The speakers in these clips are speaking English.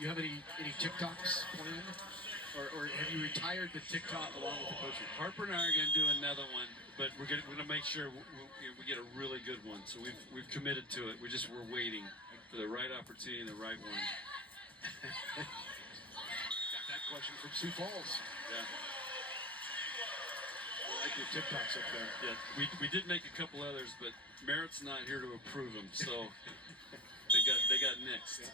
you have any TikToks planned? Or have you retired the TikTok along with the coaching? Harper and I are going to do another one, but we're going to make sure we get a really good one. So we've committed to it. We're waiting for the right opportunity and the right one. Got that question from Sioux Falls. Yeah. I like your TikToks up there. Yeah, we did make a couple others, but Merritt's not here to approve them, so they got next. Yeah.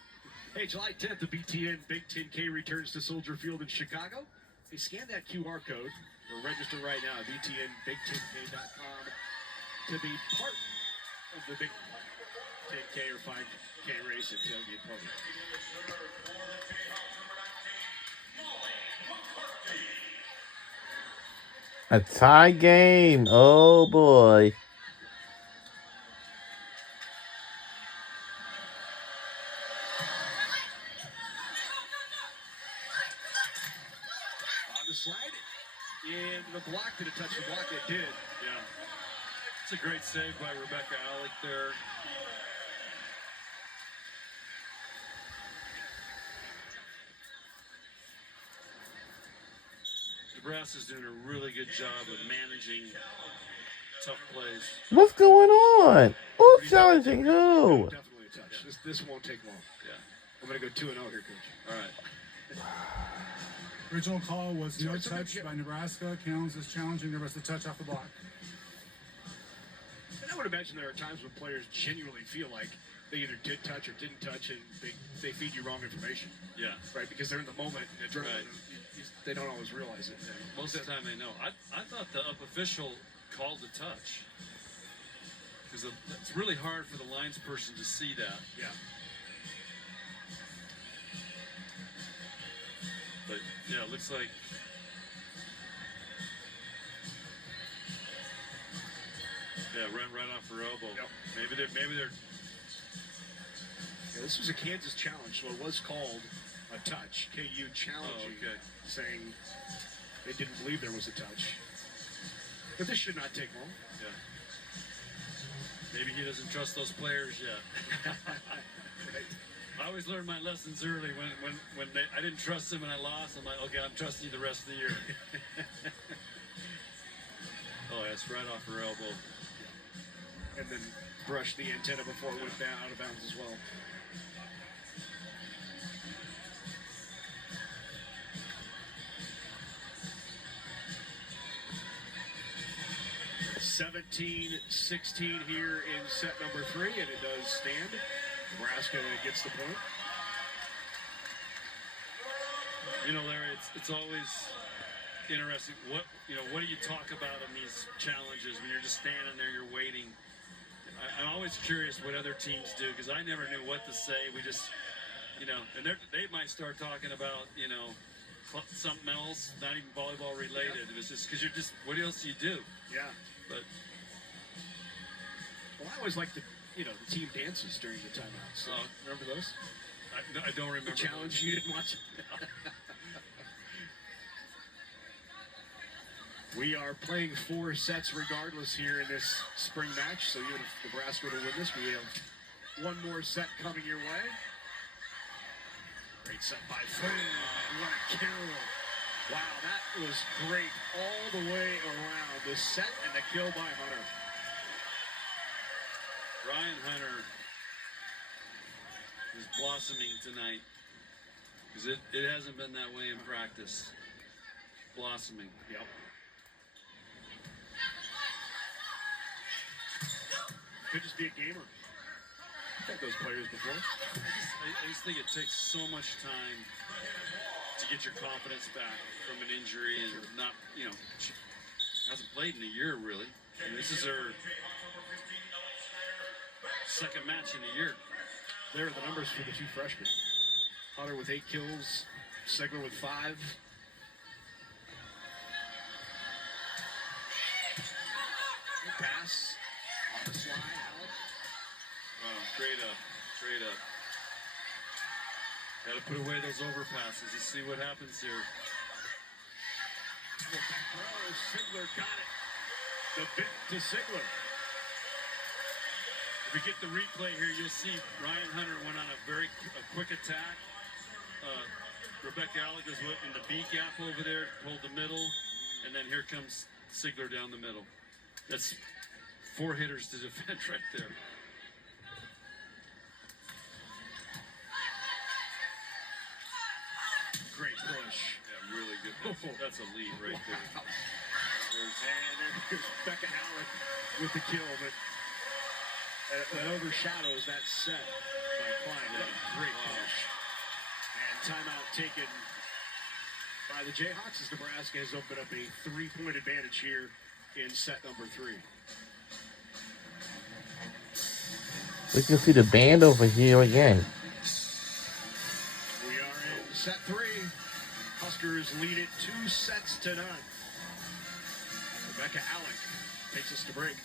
Hey, July 10th, the BTN Big 10K returns to Soldier Field in Chicago. Hey, scan that QR code or register right now at btnbig10k.com to be part of the Big 10K or 5K race at Tailgate Party. A tie game. Oh, boy. Slide and the block. Did it touch the block? It did. Yeah. It's a great save by Rebecca Alec there. Nebraska's doing a really good job of managing tough plays. What's going on? Who's challenging who? Definitely a touch. Yeah. This won't take long. Yeah. I'm going to go 2-0 here, Coach. All right. Original call was no touch by Nebraska. Kansas challenging Nebraska to touch off the block. And I would imagine there are times when players genuinely feel like they either did touch or didn't touch, and they feed you wrong information. Yeah. Right? Because they're in the moment, and adrenaline, they don't always realize it. Most of the time they know. I thought the up official called the touch. Because it's really hard for the lines person to see that. Yeah. But yeah, it looks like ran right off her elbow. Yep. Maybe they're. Yeah, this was a Kansas challenge, so it was called a touch. KU challenging, saying they didn't believe there was a touch. But this should not take long. Yeah. Maybe he doesn't trust those players yet. Right. I always learned my lessons early. When I didn't trust him and I lost, I'm like, okay, I'm trusting you the rest of the year. Oh, that's right off her elbow. Yeah. And then brushed the antenna before it went down out of bounds as well. (17-16) here in set number 3, and it does stand. Nebraska gets the point. You know, Larry, it's always interesting. What do you talk about in these challenges when you're just standing there, you're waiting? I'm always curious what other teams do because I never knew what to say. We just, and they might start talking about, something else, not even volleyball related. It was just because what else do you do? Yeah. But I always like the team dances during the timeouts. So, remember those? I don't remember. The challenge those. you didn't watch. We are playing 4 sets regardless here in this spring match. So even if Nebraska were to win this, we have one more set coming your way. Great set by Flynn. What a kill. Wow, that was great all the way around. The set and the kill by Hunter. Ryan Hunter is blossoming tonight because it hasn't been that way in practice. Blossoming. Yep. Could just be a gamer. I've had those players before. I just think it takes so much time to get your confidence back from an injury and not, she hasn't played in a year really. And this is her second match in a year. There are the numbers for the 2 freshmen. Hunter with 8 kills, Sigler with 5. Good pass. On the slide, Alec. Oh, straight up. Got to put away those overpasses. Let's see what happens here. Sigler got it. The bit to Sigler. If we get the replay here, you'll see Ryan Hunter went on a quick attack, Rebecca Alec was in the B gap over there, pulled the middle, and then here comes Sigler down the middle. That's 4 hitters to defend right there. Great push. Yeah, really good. That's a lead right there. And there's Becca Alec with the kill, but that overshadows that set by Klein. What a great push. And timeout taken by the Jayhawks as Nebraska has opened up a 3-point advantage here in set number 3. We can see the band over here again. We are in set 3. Huskers lead it 2 sets to none. Rebecca Alec takes us to break.